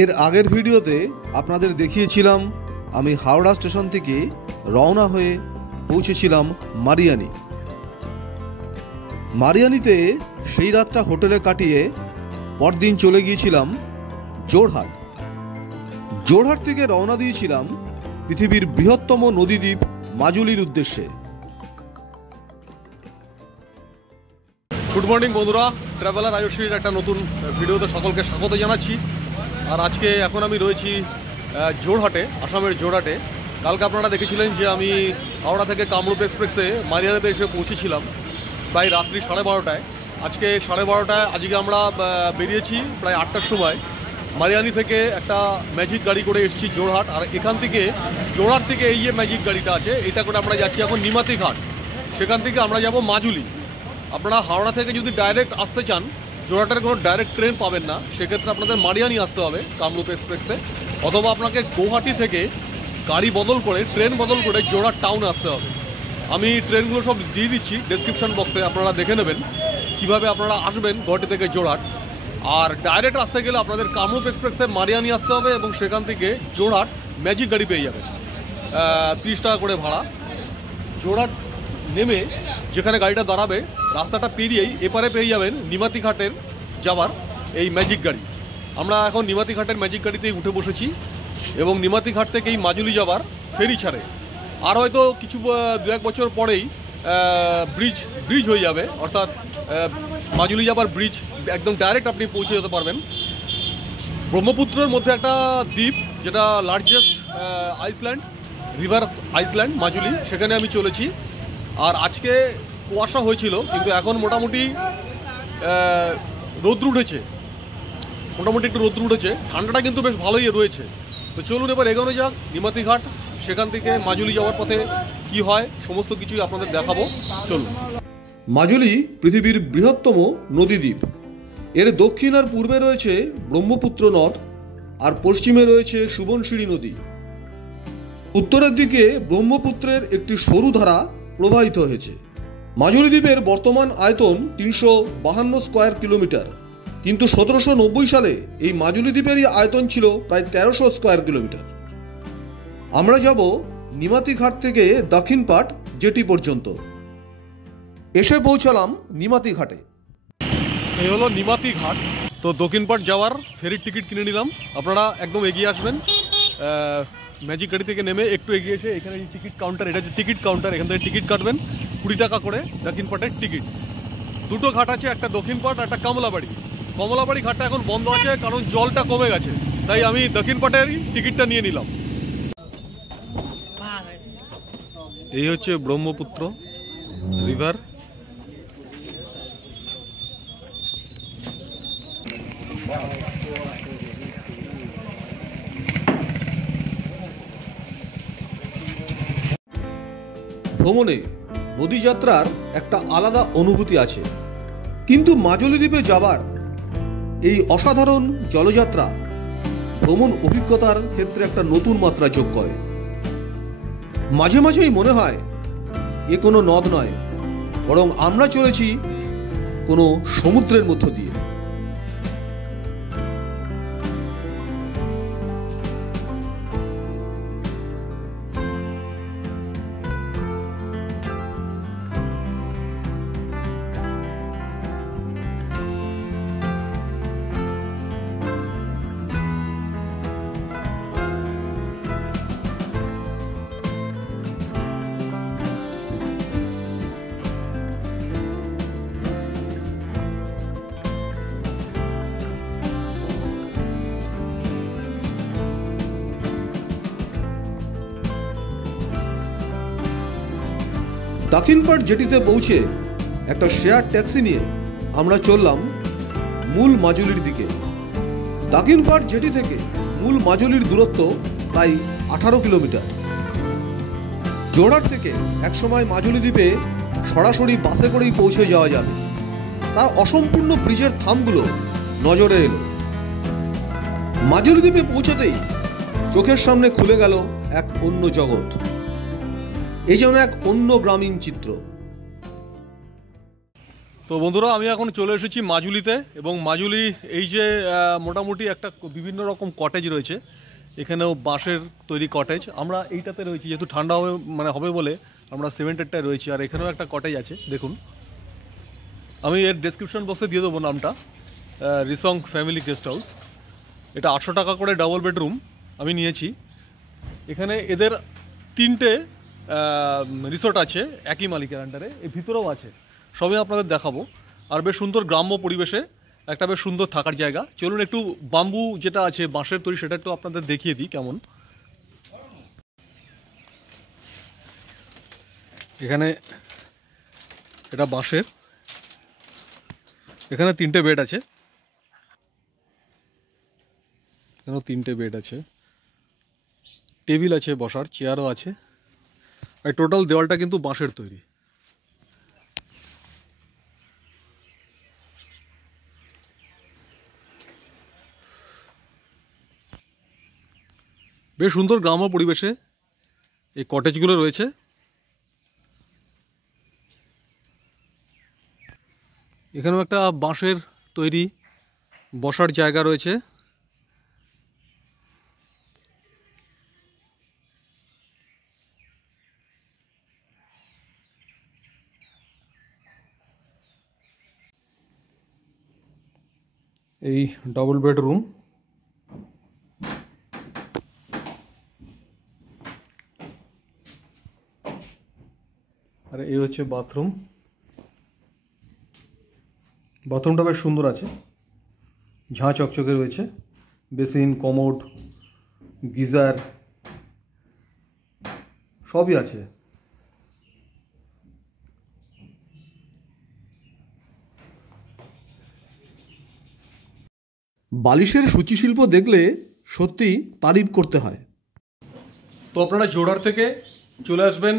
এর আগের ভিডিওতে আপনাদের দেখিয়েছিলাম আমি হাওড়া স্টেশন থেকে রওনা হয়ে পৌঁছেছিলাম মারিয়ানি। মারিয়ানিতে সেই রাতটা হোটেলে কাটিয়ে পরদিন চলে গিয়েছিলাম জোরহাট। জোরহাট থেকে রওনা দিয়েছিলাম পৃথিবীর বৃহত্তম নদীদ্বীপ মাজুলির উদ্দেশ্যে। গুড মর্নিং বন্ধুরা, ট্রাভেলার আয়ুষীর একটা নতুন ভিডিওতে সকলকে স্বাগত জানাচ্ছি। আর আজকে এখন আমি রয়েছি জোরহাটে, আসামের জোরহাটে। কালকে আপনারা দেখেছিলেন যে আমি হাওড়া থেকে কামরূপ এক্সপ্রেসে মারিয়ানিতে এসে পৌঁছেছিলাম প্রায় রাত্রি 12:30টায়। আজকে 12:30টায় আজকে আমরা বেরিয়েছি প্রায় 8টার সময়। মারিয়ানি থেকে একটা ম্যাজিক গাড়ি করে এসেছি জোরহাট। আর এখান থেকে জোরহাট থেকে এই যে ম্যাজিক গাড়িটা আছে এটা করে আমরা যাচ্ছি এখন নিমাতী ঘাট। সেখান থেকে আমরা যাব মাজুলি। আপনারা হাওড়া থেকে যদি ডাইরেক্ট আসতে চান, জোরহাটের কোনো ডাইরেক্ট ট্রেন পাবেন না, সেক্ষেত্রে আপনাদের মারিয়ানি আসতে হবে কামরূপ এক্সপ্রেসে, অথবা আপনাকে গৌহাটি থেকে গাড়ি বদল করে ট্রেন বদল করে জোরহাট টাউনে আসতে হবে। আমি ট্রেনগুলো সব দিয়ে দিচ্ছি ডেসক্রিপশন বক্সে, আপনারা দেখে নেবেন কীভাবে আপনারা আসবেন গৌহাটি থেকে জোরহাট। আর ডাইরেক্ট আসতে গেলে আপনাদের কামরূপ এক্সপ্রেসে মারিয়ানি আসতে হবে এবং সেখান থেকে জোরহাট ম্যাজিক গাড়ি পেয়ে যাবেন 30 টাকা করে ভাড়া। জোরহাট নেমে যেখানে গাড়িটা দাঁড়াবে রাস্তাটা পেরিয়েই এপারে পেয়ে যাবেন নিমাতী ঘাটের যাবার এই ম্যাজিক গাড়ি। আমরা এখন নিমাতী ঘাটের ম্যাজিক গাড়িতেই উঠে বসেছি এবং নিমাতী ঘাট থেকেই মাজুলি যাবার ফেরি ছাড়ে। আর হয়তো কিছু 2-1 বছর পরেই ব্রিজ হয়ে যাবে, অর্থাৎ মাজুলি যাবার ব্রিজ একদম ডাইরেক্ট আপনি পৌঁছে যেতে পারবেন। ব্রহ্মপুত্রের মধ্যে একটা দ্বীপ, যেটা largest Iceland, river Iceland Majuli, সেখানে আমি চলেছি। আর আজকে কুয়াশা হয়েছিল, কিন্তু এখন মোটামুটি রৌদ্র উঠেছে, একটু রৌদ্র উঠেছে, ঠান্ডাটা কিন্তু বেশ ভালোই রয়েছে। তো চলুন এবার এগোনো যাক নিমাতী ঘাট। সেখান থেকে মাজুলি যাওয়ার পথে কি হয় সমস্ত কিছুই আপনাদের দেখাবো, চলুন। মাজুলি পৃথিবীর বৃহত্তম নদীদ্বীপ। এর দক্ষিণ আর পূর্বে রয়েছে ব্রহ্মপুত্র নদ, আর পশ্চিমে রয়েছে সুবনশিরি নদী। উত্তরের দিকে ব্রহ্মপুত্রের একটি সরু ধারা প্রবাহিত হয়েছে। মাজুলি দ্বীপের বর্তমান আয়তন 352 স্কোয়ার কিলোমিটার, কিন্তু 1790 সালে এই মাজুলি দ্বীপেরই আয়তন ছিল প্রায় 1300 স্কোয়ার কিলোমিটার। আমরা যাব নিমাতী ঘাট থেকে দক্ষিণ পাট জেটি পর্যন্ত। এসে পৌঁছালাম নিমাতী ঘাটে। এই হলো নিমাতী ঘাট। তো দক্ষিণ পাট যাওয়ার ফেরির টিকিট কিনে নিলাম। আপনারা একদম এগিয়ে আসবেন, ম্যাজিক গাড়ি থেকে নেমে একটু এগিয়ে এসে এখানে এই টিকিট কাউন্টার, এটা হচ্ছে টিকিট কাউন্টার, এখান থেকে টিকিট কাটবেন 20 টাকা করে দক্ষিণ পাটের টিকিট। দুটো ঘাট আছে, একটা দক্ষিণ পাট, একটা কমলাবাড়ি। কমলাবাড়ি ঘাটটা এখন বন্ধ আছে কারণ জলটা কমে গেছে, তাই আমি দক্ষিণ পাটের টিকিটটা নিয়ে নিলাম। এই হচ্ছে ব্রহ্মপুত্র রিভার। ভ্রমণে নদীযাত্রার একটা আলাদা অনুভূতি আছে, কিন্তু মাজুলি দ্বীপে যাবার এই অসাধারণ জলযাত্রা ভ্রমণ অভিজ্ঞতার ক্ষেত্রে একটা নতুন মাত্রা যোগ করে। মাঝে মাঝেই মনে হয় এ কোনো নদ নয়, বরং আমরা চলেছি কোনো সমুদ্রের মধ্য দিয়ে। দক্ষিণ পাট জেটিতে পৌঁছে একটা শেয়ার ট্যাক্সি নিয়ে আমরা চললাম মূল মাজুলির দিকে। দক্ষিণ পাট জেটি থেকে মূল মাজুলির দূরত্ব প্রায় 18 কিলোমিটার। জোরহাট থেকে একসময় মাজুলি দ্বীপে সরাসরি বাসে করেই পৌঁছে যাওয়া যাবে, তার অসম্পূর্ণ ব্রিজের থামগুলো নজরে এলো। মাজুলি দ্বীপে পৌঁছতেই চোখের সামনে খুলে গেল এক অন্য জগৎ। এই যেন এক অন্য গ্রামীণ চিত্র। তো বন্ধুরা, আমি এখন চলে এসেছি মাজুলিতে, এবং মাজুলি এই যে মোটামুটি একটা বিভিন্ন রকম কটেজ রয়েছে, এখানেও বাঁশের তৈরি কটেজ। আমরা এইটাতে রয়েছি, যেহেতু ঠান্ডা হবে বলে আমরা সিমেন্টেরটায় রয়েছি। আর এখানেও একটা কটেজ আছে, দেখুন। আমি এর ডেসক্রিপশন বক্সে দিয়ে দেবো নামটা, রিসং ফ্যামিলি গেস্ট হাউস। এটা 800 টাকা করে ডাবল বেডরুম আমি নিয়েছি। এখানে এদের 3টে রিসোর্ট আছে একই মালিকের আন্ডারে, এর ভিতরেও আছে, সবই আপনাদের দেখাবো। আর বেশ সুন্দর গ্রাম্য পরিবেশে একটা বেশ সুন্দর থাকার জায়গা। চলুন একটু বাম্বু যেটা আছে বাঁশের তৈরি সেটা একটু আপনাদের দেখিয়ে দিই কেমন। এখানে এটা বাঁশের, এখানে 3টে বেড আছে, এখানেও 3টে বেড আছে, টেবিল আছে বসার, চেয়ারও আছে। আর টোটাল দেওয়ালটা কিন্তু বাঁশের তৈরি। বেশ সুন্দর গ্রাম্য পরিবেশে এই কটেজগুলো রয়েছে। এখানেও একটা বাঁশের তৈরি বসার জায়গা রয়েছে। এই ডাবল বেডরুম, আর এই হচ্ছে বাথরুম। বাথরুমটা বেশ সুন্দর আছে, ঝাঁ চকচকে রয়েছে, বেসিন, কমোড, গিজার সবই আছে। বালিশের সূচিশিল্প দেখলে সত্যি তারিফ করতে হয়। তো আপনারা জোড়হাট থেকে চলে আসবেন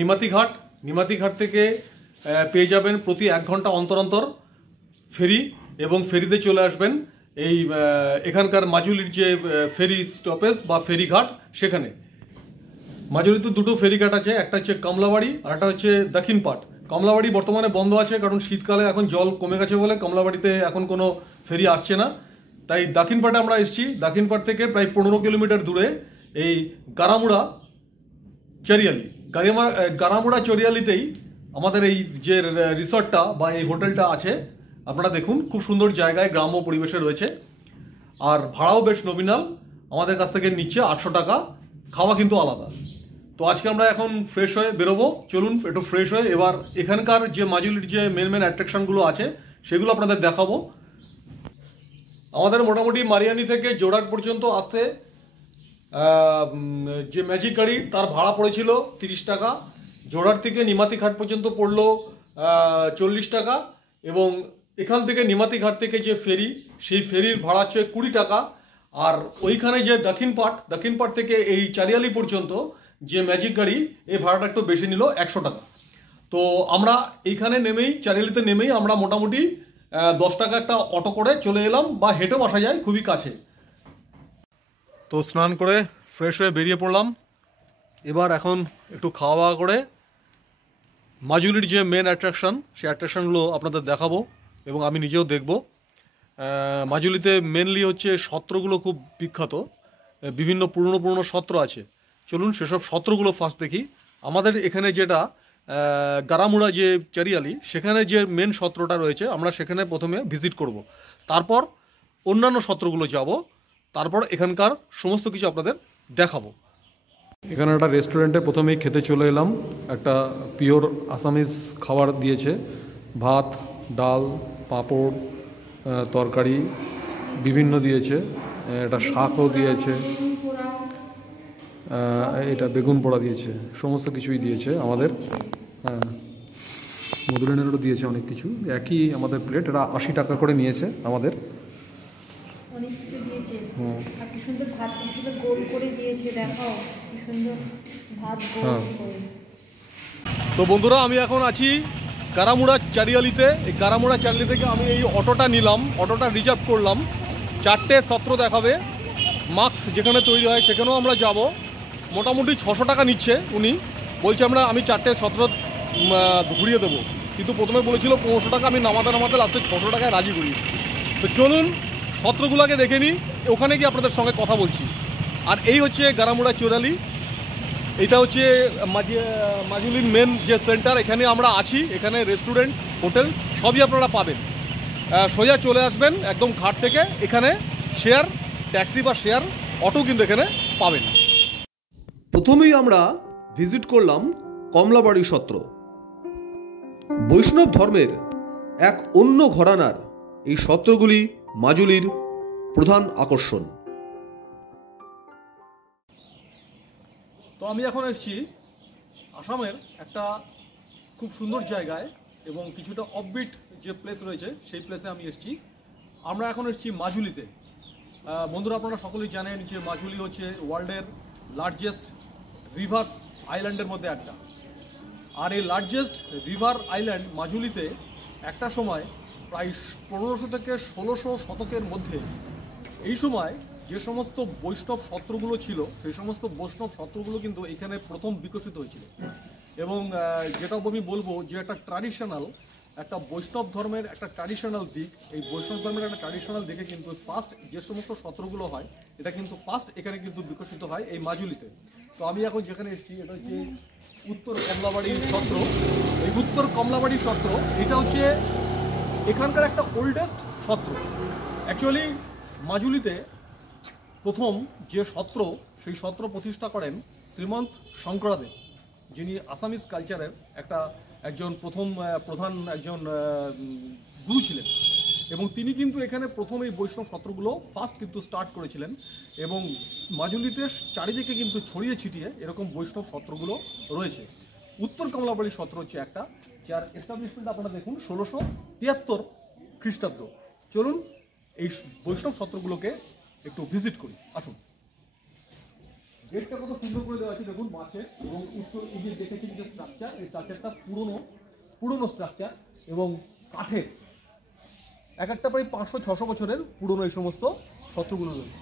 নিমাতিঘাট। নিমাতিঘাট থেকে পেয়ে যাবেন প্রতি 1 ঘন্টা অন্তর অন্তর ফেরি, এবং ফেরিতে চলে আসবেন এই এখানকার মাজুলির যে ফেরি স্টপেজ বা ফেরিঘাট, সেখানে। মাজুলিতে 2টো ফেরিঘাট আছে, একটা হচ্ছে কমলাবাড়ি আর একটা হচ্ছে দক্ষিণপাট। কমলাবাড়ি বর্তমানে বন্ধ আছে, কারণ শীতকালে এখন জল কমে গেছে বলে কমলাবাড়িতে এখন কোনো ফেরি আসছে না। তাই দক্ষিণপাটে আমরা এসেছি। দক্ষিণপাট থেকে প্রায় 15 কিলোমিটার দূরে এই গারামুড়া চরিয়ালি, গারামুড়া চরিয়ালিতেই আমাদের এই যে রিসর্টটা বা এই হোটেলটা আছে। আপনারা দেখুন, খুব সুন্দর জায়গায় গ্রাম্য পরিবেশে রয়েছে, আর ভাড়াও বেশ নমিনাল। আমাদের কাছ থেকে নিচ্ছে 800 টাকা, খাওয়া কিন্তু আলাদা। তো আজকে আমরা এখন ফ্রেশ হয়ে বেরোবো। চলুন একটু ফ্রেশ হয়ে এবার এখানকার যে মাজুলির যে মেন অ্যাট্রাকশনগুলো আছে সেগুলো আপনাদের দেখাবো। আমাদের মোটামুটি মারিয়ানি থেকে জোড়হাট পর্যন্ত আসতে যে ম্যাজিক গাড়ি তার ভাড়া পড়েছিল 30 টাকা। জোড়হাট থেকে নিমাতিঘাট পর্যন্ত পড়লো 40 টাকা, এবং এখান থেকে নিমাতিঘাট থেকে যে ফেরি, সেই ফেরির ভাড়া হচ্ছে 20 টাকা। আর ওইখানে যে দক্ষিণপাট থেকে এই চারিয়ালি পর্যন্ত যে ম্যাজিক গাড়ি, এই ভাড়াটা একটু বেশি নিল, 100 টাকা। তো আমরা এইখানে নেমেই, চারিয়ালিতে নেমেই আমরা মোটামুটি 10 টাকা একটা অটো করে চলে এলাম, বা হেঁটেও আসা যায়, খুবই কাছে। তো স্নান করে ফ্রেশ হয়ে বেরিয়ে পড়লাম। এবার এখন একটু খাওয়া দাওয়া করে মাজুলির যে মেন অ্যাট্রাকশন, সেই অ্যাট্রাকশনগুলো আপনাদের দেখাবো এবং আমি নিজেও দেখব। মাজুলিতে মেনলি হচ্ছে সত্রগুলো খুব বিখ্যাত, বিভিন্ন পুরনো সত্র আছে। চলুন সেসব সত্রগুলো ফার্স্ট দেখি। আমাদের এখানে যেটা গারামুড়া যে চারিয়ালি, সেখানে যে মেন সত্রটা রয়েছে, আমরা সেখানে প্রথমে ভিজিট করব, তারপর অন্যান্য সত্রগুলো যাব, তারপর এখানকার সমস্ত কিছু আপনাদের দেখাবো। এখানে একটা রেস্টুরেন্টে প্রথমেই খেতে চলে এলাম। একটা পিওর আসামিজ খাবার দিয়েছে, ভাত, ডাল, পাঁপড়, তরকারি বিভিন্ন দিয়েছে, এটা শাকও দিয়েছে, এটা বেগুন পোড়া দিয়েছে, সমস্ত কিছুই দিয়েছে আমাদের। মধুরিনেরও দিয়েছে অনেক কিছু, একই আমাদের প্লেট। এটা 80 টাকা করে নিয়েছে আমাদের। তো বন্ধুরা, আমি এখন আছি গারামুড়া চারিয়ালিতে। এই গারামুড়া চারিয়ালি থেকে আমি এই অটোটা নিলাম, অটোটা রিজার্ভ করলাম। 4টে সত্র দেখাবে, মাস্ক যেখানে তৈরি হয় সেখানেও আমরা যাব। মোটামুটি 600 টাকা নিচ্ছে উনি, বলছে আমি 4টে সত্র ঘুরিয়ে দেবো। কিন্তু প্রথমে বলেছিল 1500 টাকা, আমি নামাতে নামাতে লাস্টে 600 টাকায় রাজি করিয়েছি। তো চলুন সত্রগুলোকে দেখে নিই, ওখানে গিয়ে আপনাদের সঙ্গে কথা বলছি। আর এই হচ্ছে গারামুড়া চোরালি, এটা হচ্ছে মাজুলির মেন যে সেন্টার, এখানে আমরা আছি। এখানে রেস্টুরেন্ট, হোটেল সবই আপনারা পাবেন। সোজা চলে আসবেন একদম ঘাট থেকে, এখানে শেয়ার ট্যাক্সি বা শেয়ার অটো কিন্তু এখানে পাবেন। প্রথমেই আমরা ভিজিট করলাম কমলাবাড়ি সত্র। বৈষ্ণব ধর্মের এক অন্য ঘরানার এই সত্রগুলি মাজুলির প্রধান আকর্ষণ। তো আমি এখন এসেছি আসামের একটা খুব সুন্দর জায়গায় এবং কিছুটা অফবিট যে প্লেস রয়েছে সেই প্লেসে আমি এসেছি। আমরা এখন এসেছি মাজুলিতে। বন্ধুরা, আপনারা সকলেই জানেন যে মাজুলি হচ্ছে ওয়ার্ল্ডের লার্জেস্ট রিভার্স আইল্যান্ডের মধ্যে একটা। আর এই লার্জেস্ট রিভার আইল্যান্ড মাজুলিতে একটা সময় প্রায় 1500 থেকে 1600 শতকের মধ্যে এই সময় যে সমস্ত বৈষ্ণব সত্রগুলো ছিল সেই সমস্ত বৈষ্ণব সত্রগুলো কিন্তু এখানে প্রথম বিকশিত হয়েছিল। এবং যেটা আমি বলবো যে একটা ট্র্যাডিশনাল, একটা বৈষ্ণব ধর্মের একটা ট্র্যাডিশনাল দিক, এই বৈষ্ণব ধর্মের একটা ট্র্যাডিশনাল দিকে কিন্তু ফার্স্ট যে সমস্ত সত্রগুলো হয় এটা কিন্তু ফার্স্ট এখানে কিন্তু বিকশিত হয় এই মাজুলিতে। তো আমি এখন যেখানে এসেছি এটা হচ্ছে উত্তর কমলাবাড়ি সত্র। এই উত্তর কমলাবাড়ি সত্র এটা হচ্ছে এখানকার একটা ওল্ডেস্ট সত্র। অ্যাকচুয়ালি মাজুলিতে প্রথম যে সত্র, সেই সত্র প্রতিষ্ঠা করেন শ্রীমন্ত শঙ্করাদেব, যিনি আসামিজ কালচারের একজন প্রধান একজন গুরু ছিলেন। এবং তিনি কিন্তু এখানে প্রথম এই বৈষ্ণব সত্রগুলো ফার্স্ট কিন্তু স্টার্ট করেছিলেন। এবং মাজুলিতে চারিদিকে কিন্তু ছড়িয়ে ছিটিয়ে এরকম বৈষ্ণব সত্রগুলো রয়েছে। উত্তর কমলাবাড়ি সত্র হচ্ছে একটা, যার এস্টাবলিশমেন্ট আপনারা দেখুন 1673 খ্রিস্টাব্দ। চলুন এই বৈষ্ণব সত্রগুলোকে একটু ভিজিট করি, আসুন। গেটটা কত সুন্দর করে দেওয়া আছে দেখুন মাছে। এবং উত্তর এই যে দেখেছেন যে স্ট্রাকচার, এই স্ট্রাকচারটা পুরনো স্ট্রাকচার এবং কাঠের, এক একটা প্রায় 500-600 বছরের পুরনো এই সমস্ত সত্রগুলো রয়েছে।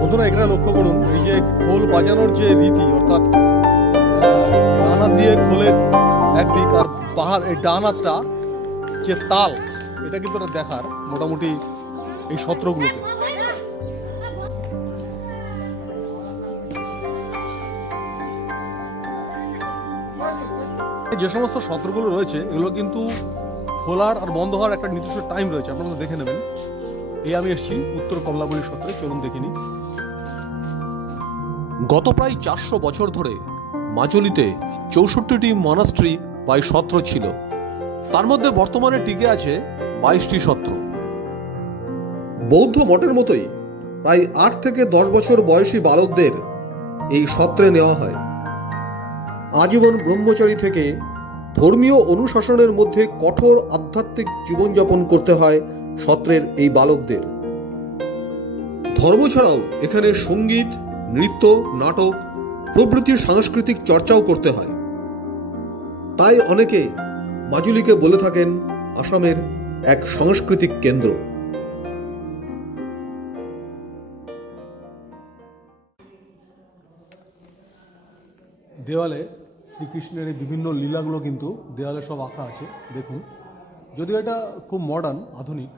বন্ধুরা, এখানে লক্ষ্য করুন এই যে খোল বাজানোর যে রীতি, অর্থাৎ ডান হাত দিয়ে খোলের একদিক আর এই ডান হাতটা যে তাল, এটা কিন্তু এটা দেখার মোটামুটি এই সত্রগুলোতে। যে সমস্ত সত্রগুলো রয়েছে এগুলো কিন্তু খোলার আর বন্ধ হওয়ার একটা নির্দিষ্ট টাইম রয়েছে, আপনারা দেখে নেবেন। এই আমি এসেছি উত্তর কমলাবাড়ি সত্রে, চলুন দেখিনি। গত প্রায় 400 বছর ধরে মাজুলিতে 64টি মনাস্ট্রি বা সত্র ছিল। তার মধ্যে বর্তমানে টিকে আছে 22টি সত্র। বৌদ্ধ মঠের মতোই প্রায় 8 থেকে 10 বছর বয়সী বালকদের এই সত্রে নেওয়া হয়। আজীবন ব্রহ্মচারী থেকে ধর্মীয় অনুশাসনের মধ্যে কঠোর আধ্যাত্মিক জীবনযাপন করতে হয় সত্রের এই বালকদের। ধর্ম ছাড়াও এখানে সঙ্গীত, নৃত্য, নাটক প্রভৃতির সাংস্কৃতিক চর্চাও করতে হয়। তাই অনেকে মাজুলিকে বলে থাকেন আসামের এক সাংস্কৃতিক কেন্দ্র। দেওয়ালে শ্রীকৃষ্ণের এই বিভিন্ন লীলাগুলো কিন্তু দেওয়ালে সব আঁকা আছে, দেখুন। যদিও এটা খুব মডার্ন, আধুনিক।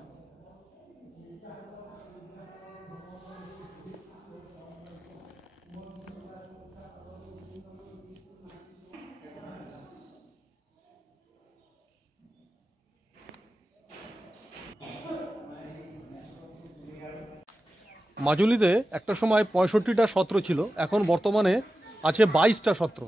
মাজুলিতে একটা সময় 65টা সত্র ছিল, এখন বর্তমানে আছে 22টা সত্র।